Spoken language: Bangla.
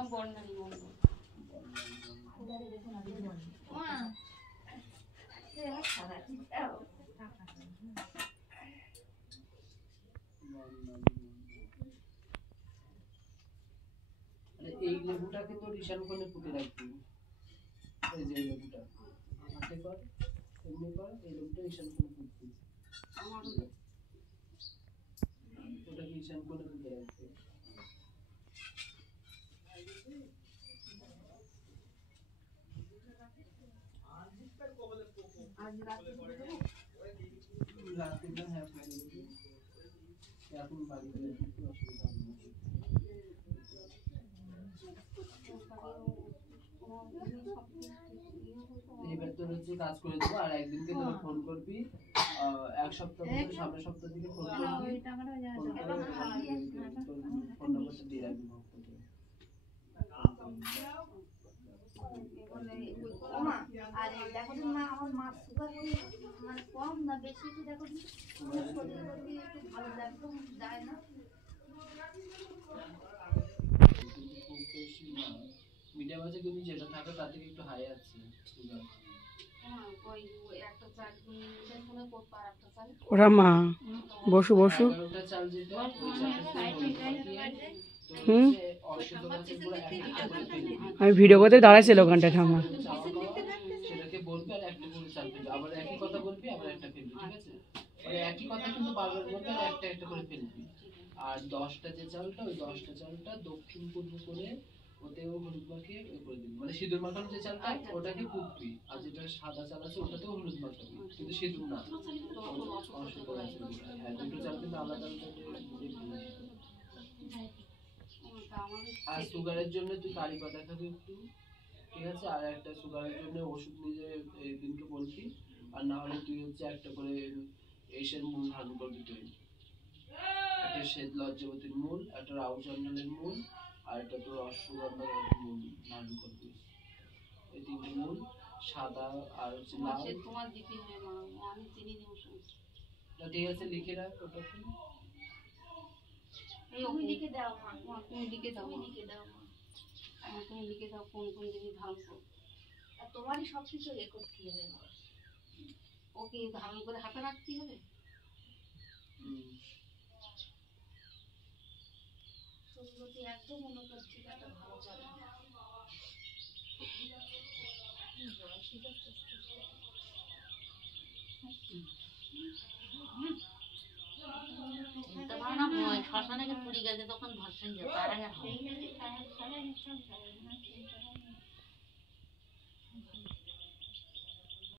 এই লেবুটাকে তো রিশান কোণে পুঁতে রাখবি। এই যে লেবুটা হাতে কর, এমনি কর, এই লেবুটা রিশান কোণে পুঁতবি। ওটাকে রিশান কোণে পুঁতে রাখবি। রাতে হ্যাঁ এখন বাড়িতে একটু অসুবিধা হবে। এবার তোর হচ্ছে কাজ করে দেবো, আর একদিনকে তোর ফোন করবি, এক সপ্তাহ পরে সামনের সপ্তাহ দিকে ফোন করবি, ফোন নাম্বারটা দিয়ে রাখবি ভক্তকে। আর দেখো না আমার মা সুগার মানে কম না বেশি, একটু দেখো শরীরের প্রতি একটু ভালো একদম যায় না। মিডিয়াম আছে কিন্তু যেটা থাকে তার থেকে একটু হাই আছে সুগার। ওরা মা বসু বসু চাল যেটা আমি ভিডিও করতে দাঁড়াইছিল ওখানটা ঠামা সেটাকে বলবি আর একটা করে চাল ফেলবি, আবার একই কথা বলবি আবার একটা ফেলবি, ঠিক আছে? মানে একই কথা কিন্তু বারবার বলবি আর একটা একটা করে ফেলবি। আর 10টা যে চালটা, ওই 10টা চালটা দক্ষিণ পূর্ব করে ওতেও হলুদ মাখিয়ে করে দিবি। মানে সিঁদুর মাখানো যে চালটা ওটাকে কুটবি, আর যেটা সাদা চাল আছে ওটাতেও হলুদ মাখাবি, কিন্তু সিঁদুর না। হ্যাঁ, দুটো চাল কিন্তু আলাদা আলাদা করে। আর সুগারের জন্য তুই কারি পাতা খাবি একটু, ঠিক আছে? আর একটা সুগারের জন্য ওষুধ নিয়ে এই দিনকে বলবি, আর না হলে তুই হচ্ছে একটা করে এসের মূল ধারণ করবি তুই। একটা শ্বেত লজ্জাবতীর মূল, একটা রাউজান্ডালের মূল, আর একটা তোর অশ্বগন্ধার মূল ধারণ করবি। এই তিনটে মূল সাদা আর হচ্ছে লাল। তোমার দিতে হবে মা, আমি চিনি দিব শুনছি। ঠিক আছে, লিখে রাখ ওটা। তুমি লিখে দাও মা, তুমি লিখে দাও, তুমি লিখে দাও মা, তুমি লিখে দাও কোন কোন জিনিস ধারণ করো। আর তোমারই সব কিছু এ করতে হবে। ওকে ধারণ করে হাতে রাখতে হবে। শরীরটি একদম অনুপস্থিত, একটা ভালো চলে শ্মশানে পুড়ে গেছে তখন ভাষণ যায় তার আগে